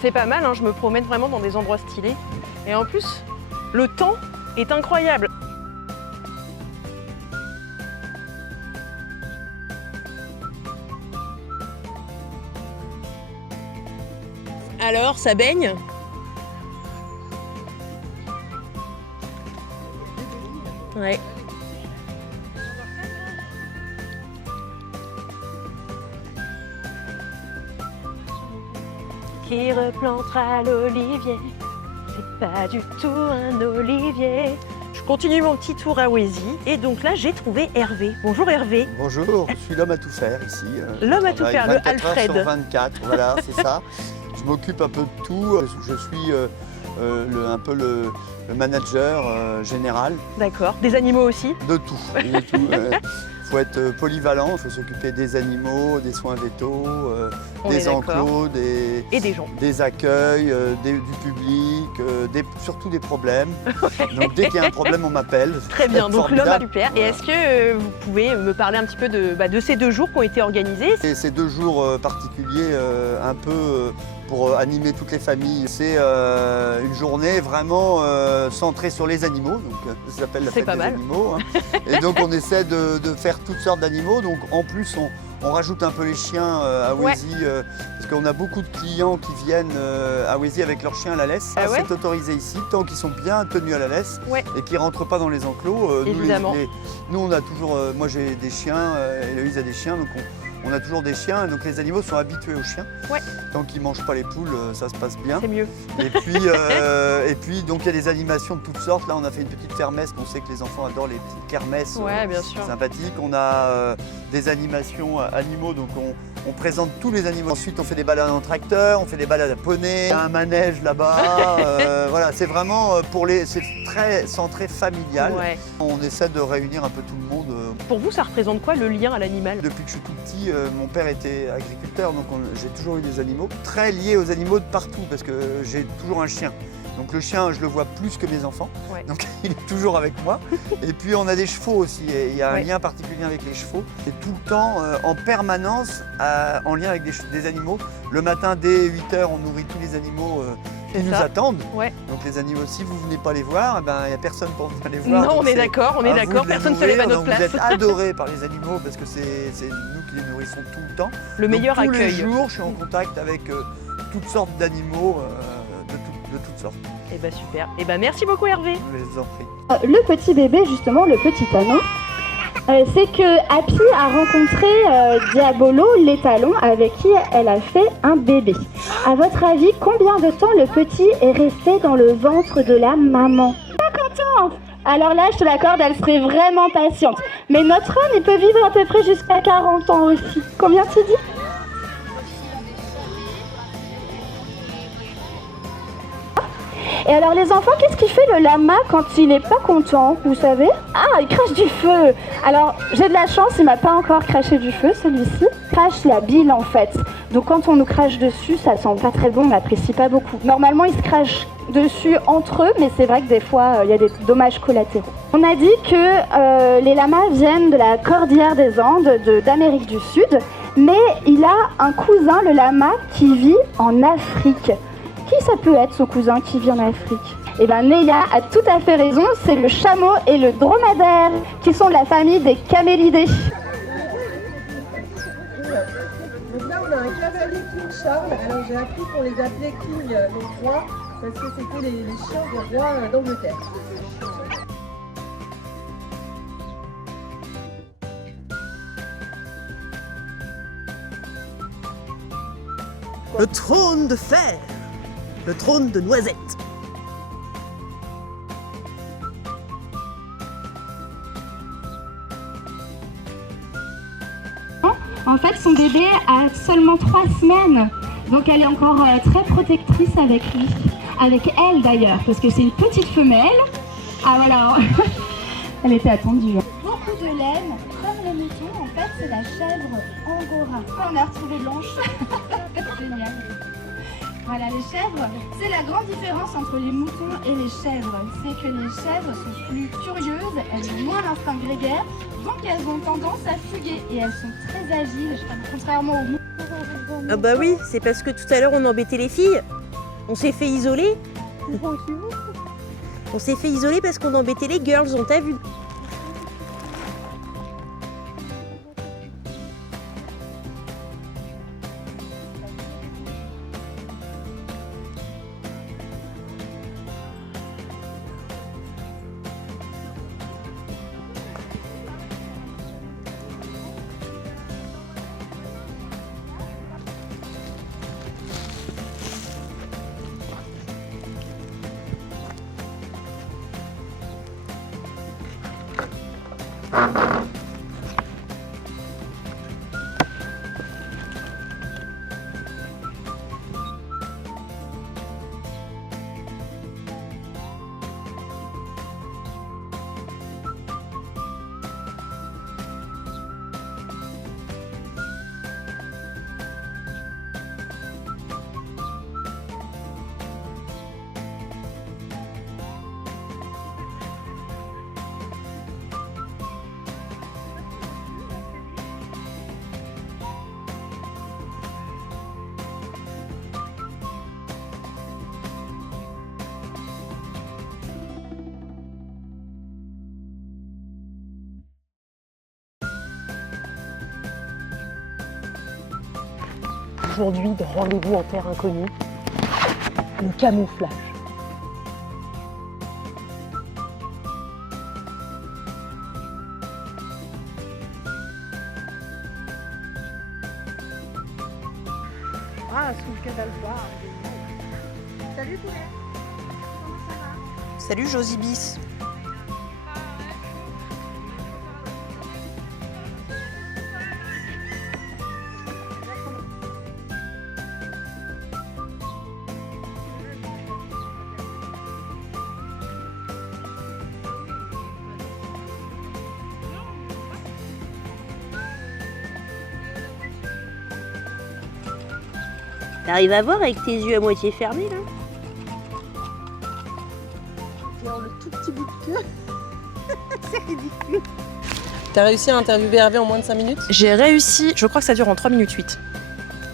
C'est pas mal, hein, je me promène vraiment dans des endroits stylés. Et en plus, le temps est incroyable. Alors, ça baigne? Ouais. Qui replantera l'olivier? C'est pas du tout un olivier. Je continue mon petit tour à Ouésy et donc là j'ai trouvé Hervé. Bonjour Hervé. Bonjour, je suis l'homme à tout faire ici. L'homme à tout faire, le 24 Alfred. heures sur 24, voilà, c'est ça. Je m'occupe un peu de tout. Je suis un peu le manager général. D'accord. Des animaux aussi? De tout. De tout. Il faut être polyvalent, il faut s'occuper des animaux, des soins vétos, des enclos, et des gens. Des accueils, du public, surtout des problèmes. Donc dès qu'il y a un problème, on m'appelle. Très bien, donc l'homme à super. Voilà. Et est-ce que vous pouvez me parler un petit peu de ces 2 jours qui ont été organisés? Et ces 2 jours particuliers, un peu pour animer toutes les familles. C'est une journée vraiment centrée sur les animaux, donc ça s'appelle la fête des animaux. Hein. Et donc on essaie de faire toutes sortes d'animaux. Donc en plus on rajoute un peu les chiens à Ouésy, parce qu'on a beaucoup de clients qui viennent à Ouésy avec leurs chiens à la laisse. C'est autorisé ici, tant qu'ils sont bien tenus à la laisse et qu'ils ne rentrent pas dans les enclos. Évidemment. Nous on a toujours, moi j'ai des chiens, Héloïse a des chiens, donc on a toujours des chiens, donc les animaux sont habitués aux chiens. Tant qu'ils ne mangent pas les poules, ça se passe bien. C'est mieux. Et puis donc il y a des animations de toutes sortes. Là on a fait une petite kermesse, on sait que les enfants adorent les petites kermesses bien sûr. sympathiques. On a des animations animaux, donc on présente tous les animaux. Ensuite on fait des balades en tracteur, on fait des balades à poney, il y a un manège là-bas. Voilà, c'est vraiment c'est très centré familial. On essaie de réunir un peu tout le monde. Pour vous, ça représente quoi le lien à l'animal? Depuis que je suis tout petit, mon père était agriculteur, donc j'ai toujours eu des animaux. Très liés aux animaux de partout, parce que j'ai toujours un chien. Donc le chien, je le vois plus que mes enfants, donc il est toujours avec moi. Et puis on a des chevaux aussi, et il y a un lien particulier avec les chevaux. Et tout le temps, en permanence, en lien avec des animaux. Le matin, dès 8 h, on nourrit tous les animaux qui nous attendent. Donc les animaux, si vous ne venez pas les voir, il n'y a personne pour venir les voir. Non, on est d'accord, personne ne se lève à notre place. Vous êtes adorés par les animaux, parce que c'est nous qui les nourrissons tout le temps. Le meilleur accueil. Tous les jours, je suis en contact avec toutes sortes d'animaux. De toutes sortes. Eh bien super. Eh bien merci beaucoup Hervé. Je vous en prie. Le petit bébé, justement, le petit anon, c'est que Happy a rencontré Diabolo, l'étalon, avec qui elle a fait un bébé. À votre avis, combien de temps le petit est resté dans le ventre de la maman? 50 ans. Alors là, je te l'accorde, elle serait vraiment patiente. Mais notre homme, il peut vivre à peu près jusqu'à 40 ans aussi. Combien tu dis? Et alors les enfants, qu'est-ce qu'il fait le lama quand il n'est pas content, vous savez? Ah, il crache du feu. Alors j'ai de la chance, il m'a pas encore craché du feu celui-ci. Il crache la bile en fait. Donc quand on nous crache dessus, ça sent pas très bon, on n'apprécie pas beaucoup. Normalement ils se crachent dessus entre eux, mais c'est vrai que des fois il y a des dommages collatéraux. On a dit que les lamas viennent de la cordillère des Andes, d'Amérique du Sud, mais il a un cousin, le lama, qui vit en Afrique. Qui ça peut être, son cousin qui vit en Afrique? Eh bien, Neya a tout à fait raison, c'est le chameau et le dromadaire, qui sont de la famille des camélidés. Donc là, on a un cavalier King Charles. Alors, j'ai appris qu'on les appelait King, les rois, parce que c'était les chiens des rois d'Angleterre. Le trône de fer, le trône de Noisette. En fait, son bébé a seulement 3 semaines, donc elle est encore très protectrice avec lui. Avec elle d'ailleurs, parce que c'est une petite femelle. Ah voilà, elle était attendue. Beaucoup de laine, comme le mouton, en fait c'est la chèvre angora. On a retrouvé Blanche. Génial. Voilà, les chèvres, c'est la grande différence entre les moutons et les chèvres. C'est que les chèvres sont plus curieuses, elles ont moins l'instinct grégaire, donc elles ont tendance à fuguer et elles sont très agiles, contrairement aux moutons. Ah bah oui, c'est parce que tout à l'heure on embêtait les filles. On s'est fait isoler. On s'est fait isoler parce qu'on embêtait les girls, on t'a vu. Aujourd'hui, de rendez-vous en terre inconnue, le camouflage. Ah, sauf qu'elle va le voir. Salut Poulet. Comment ça va? Salut Josibis. T'arrives à voir avec tes yeux à moitié fermés là? Genre le tout petit bout de queue. C'est ridicule. T'as réussi à interviewer Hervé en moins de 5 minutes? J'ai réussi, je crois que ça dure en 3 minutes 8.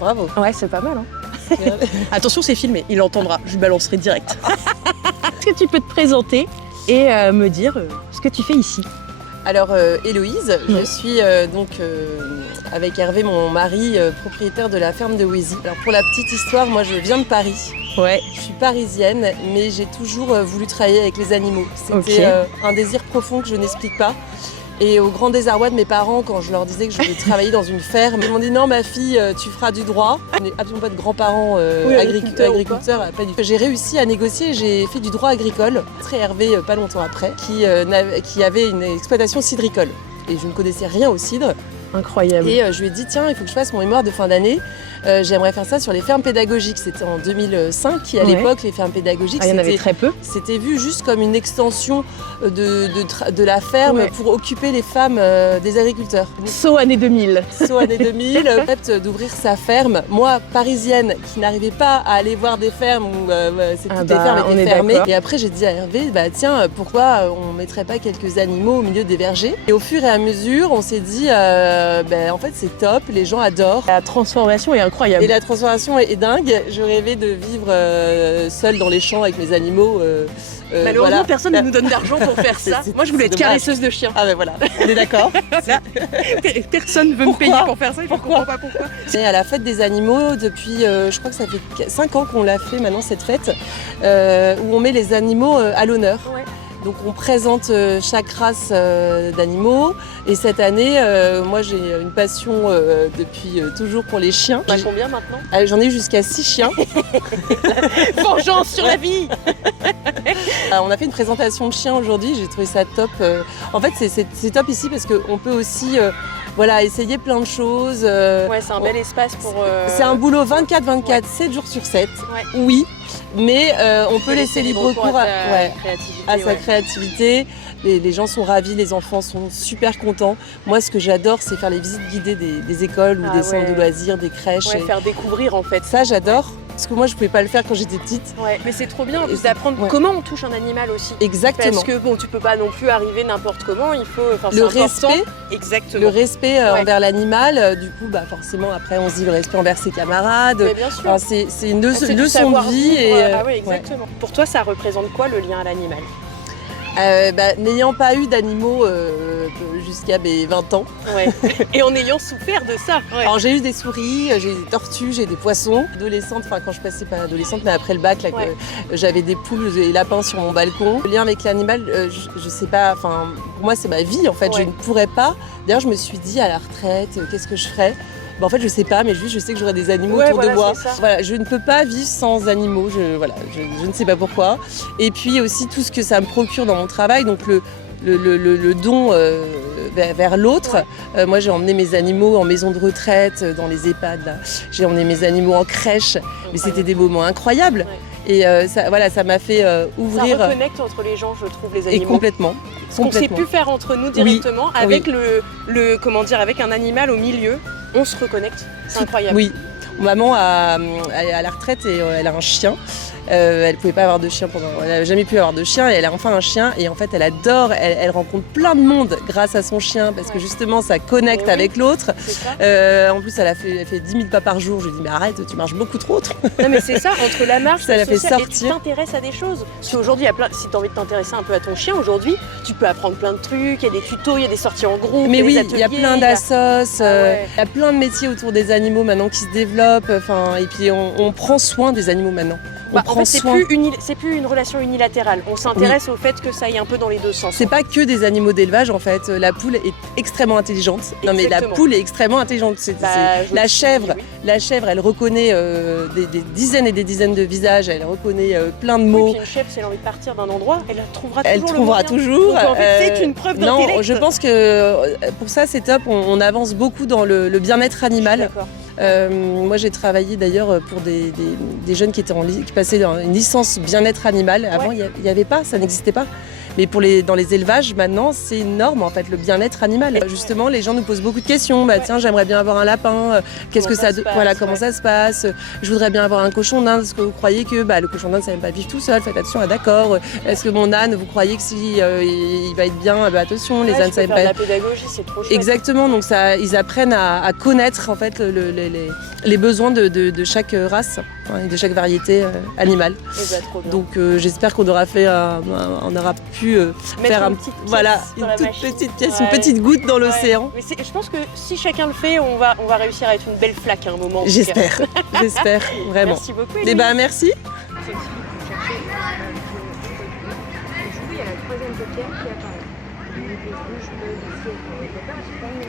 Bravo. Ouais, c'est pas mal hein. Attention, c'est filmé, il l'entendra, je lui balancerai direct. Est-ce que tu peux te présenter et me dire ce que tu fais ici? Alors Héloïse, je suis avec Hervé, mon mari, propriétaire de la ferme de Wézy. Alors pour la petite histoire, moi je viens de Paris. Ouais. Je suis parisienne, mais j'ai toujours voulu travailler avec les animaux. C'était un désir profond que je n'explique pas. Et au grand désarroi de mes parents, quand je leur disais que je voulais travailler dans une ferme, ils m'ont dit non ma fille, tu feras du droit. Je n'ai absolument pas de grands-parents agriculteurs, pas du tout. J'ai réussi à négocier, j'ai fait du droit agricole. Très Hervé, pas longtemps après, qui avait une exploitation cidricole. Et je ne connaissais rien au cidre. Incroyable. Et je lui ai dit tiens, il faut que je fasse mon mémoire de fin d'année. J'aimerais faire ça sur les fermes pédagogiques. C'était en 2005 et à l'époque, les fermes pédagogiques, il y en avait très peu. C'était vu juste comme une extension de la ferme pour occuper les femmes des agriculteurs. Saut année 2000. Saut année 2000, le fait d'ouvrir sa ferme. Moi, parisienne, qui n'arrivais pas à aller voir des fermes où toutes les fermes étaient fermées. Et après, j'ai dit à Hervé, tiens, pourquoi on ne mettrait pas quelques animaux au milieu des vergers? Et au fur et à mesure, on s'est dit, en fait, c'est top, les gens adorent. La transformation est incroyable. Et la transformation est dingue. Je rêvais de vivre seule dans les champs avec mes animaux. Malheureusement, personne ne nous donne d'argent pour faire ça. Moi, je voulais être caresseuse de chiens. Ah ben voilà, on est d'accord. Personne ne veut me payer pour faire ça. Pourquoi? C'est à la fête des animaux depuis, je crois que ça fait 5 ans qu'on l'a fait maintenant cette fête, où on met les animaux à l'honneur. Ouais. Donc on présente chaque race d'animaux. Et cette année, moi j'ai une passion depuis toujours pour les chiens. T'as combien maintenant? J'en ai eu jusqu'à 6 chiens. Vengeance sur la vie. On a fait une présentation de chiens aujourd'hui, j'ai trouvé ça top. En fait c'est top ici parce qu'on peut aussi essayer plein de choses. Ouais, c'est un bel espace pour... C'est un boulot 24-24, 7 jours sur 7, oui. Mais on peut laisser libre cours à sa créativité. Les gens sont ravis, les enfants sont super contents. Moi, ce que j'adore, c'est faire les visites guidées des écoles ou des centres de loisirs, des crèches. Ouais, faire découvrir en fait. Ça, j'adore. Parce que moi, je pouvais pas le faire quand j'étais petite. Ouais, mais c'est trop bien en plus d'apprendre Ouais. comment on touche un animal aussi. Exactement. Parce que bon, tu peux pas non plus arriver n'importe comment, il faut... Enfin, Le c'est important. respect. Exactement. Le respect Ouais. envers l'animal, du coup, forcément, après, on se dit le respect envers ses camarades. Mais bien sûr. Enfin, c'est une C'est du leçon de savoir vie. vivre. Et, Ah oui, exactement. Pour toi, ça représente quoi le lien à l'animal? N'ayant pas eu d'animaux jusqu'à mes 20 ans. Ouais. Et en ayant souffert de ça. Ouais. Alors j'ai eu des souris, j'ai eu des tortues, j'ai eu des poissons. Adolescente, enfin quand je passais pas adolescente, mais après le bac, là, Ouais. j'avais des poules et des lapins sur mon balcon. Le lien avec l'animal, je sais pas, enfin pour moi c'est ma vie en fait, Ouais. je ne pourrais pas. D'ailleurs je me suis dit à la retraite, qu'est-ce que je ferais? En fait, je sais pas, mais juste je sais que j'aurai des animaux Ouais, autour voilà, de moi. c'est ça. Voilà, je ne peux pas vivre sans animaux. Je ne sais pas pourquoi. Et puis aussi tout ce que ça me procure dans mon travail, donc le don vers l'autre. Moi, j'ai emmené mes animaux en maison de retraite, dans les EHPAD. Là. J'ai emmené mes animaux en crèche, mais c'était des moments incroyables. Ouais. Et ça m'a fait ouvrir. Ça reconnecte entre les gens, je trouve, les Et animaux. complètement. Ce qu'on sait plus faire entre nous directement, avec avec un animal au milieu, on se reconnecte. C'est incroyable. Oui. Maman à la retraite et elle a un chien. Elle pouvait pas avoir de chien elle n'a jamais pu avoir de chien et elle a enfin un chien et en fait elle adore, elle rencontre plein de monde grâce à son chien parce que justement ça connecte avec l'autre. En plus elle fait 10 000 pas par jour. Je lui dis mais arrête, tu marches beaucoup trop. Non mais c'est ça, entre la marche, ça la fait social, et tu sortir. t'intéresses à des choses. Parce qu'aujourd'hui, si tu as envie de t'intéresser un peu à ton chien, aujourd'hui, tu peux apprendre plein de trucs, il y a des tutos, il y a des sorties en groupe, Mais il y a oui, des il y a ateliers, plein d'assos, ouais. il y a plein de métiers autour des animaux maintenant qui se développent. Et puis on prend soin des animaux maintenant. On en prend fait, c'est soin. plus une relation unilatérale. On s'intéresse au fait que ça aille un peu dans les deux sens. C'est pas que des animaux d'élevage en fait. La poule est extrêmement intelligente. Non mais la Exactement. poule est extrêmement intelligente. La chèvre, elle reconnaît des dizaines et des dizaines de visages. Elle reconnaît plein de Oui, mots. puis une chèvre, si elle a envie de partir d'un endroit, elle trouvera Elle toujours. trouvera le moyen. toujours. Donc, en fait, c'est une preuve d'intellect. Non, je pense que pour ça c'est top. On avance beaucoup dans le bien-être animal. D'accord. Moi j'ai travaillé d'ailleurs pour des jeunes qui passaient une licence bien-être animal. Avant il n'y avait pas, ça n'existait pas. Mais dans les élevages maintenant c'est une norme en fait, le bien-être animal. Justement les gens nous posent beaucoup de questions. Tiens, j'aimerais bien avoir un lapin. Qu'est-ce que ça se passe, comment ça se passe? Je voudrais bien avoir un cochon d'Inde. Est-ce que vous croyez que le cochon d'Inde ça n'aime pas vivre tout seul? Faites attention. D'accord. Est-ce que mon âne, vous croyez que si il va être bien? Attention, les ânes ça n'aime pas. La pédagogie, c'est trop chouette. Exactement, donc ils apprennent à connaître en fait les besoins de chaque race et de chaque variété animale. Trop bien. Donc j'espère qu'on aura pu faire une petite pièce une dans toute la machine. petite pièce, une petite goutte dans l'océan. Mais je pense que si chacun le fait, on va réussir à être une belle flaque à un moment. J'espère, j'espère vraiment. Merci beaucoup. Et merci.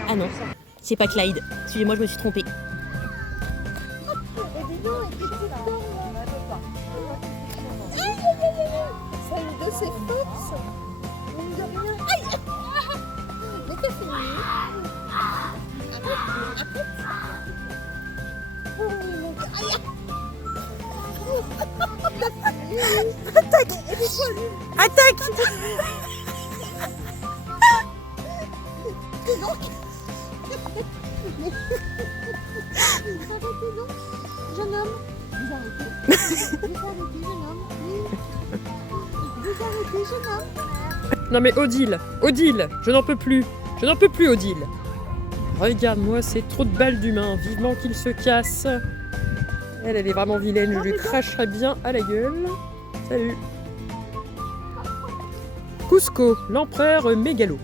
Ah non, c'est pas Clyde. Excusez-moi, je me suis trompée. Non mais Odile, je n'en peux plus, Odile. Regarde-moi, c'est trop de balles d'humain, vivement qu'il se casse. Elle est vraiment vilaine, je lui cracherai bien à la gueule. Salut. Cusco, l'empereur mégalo.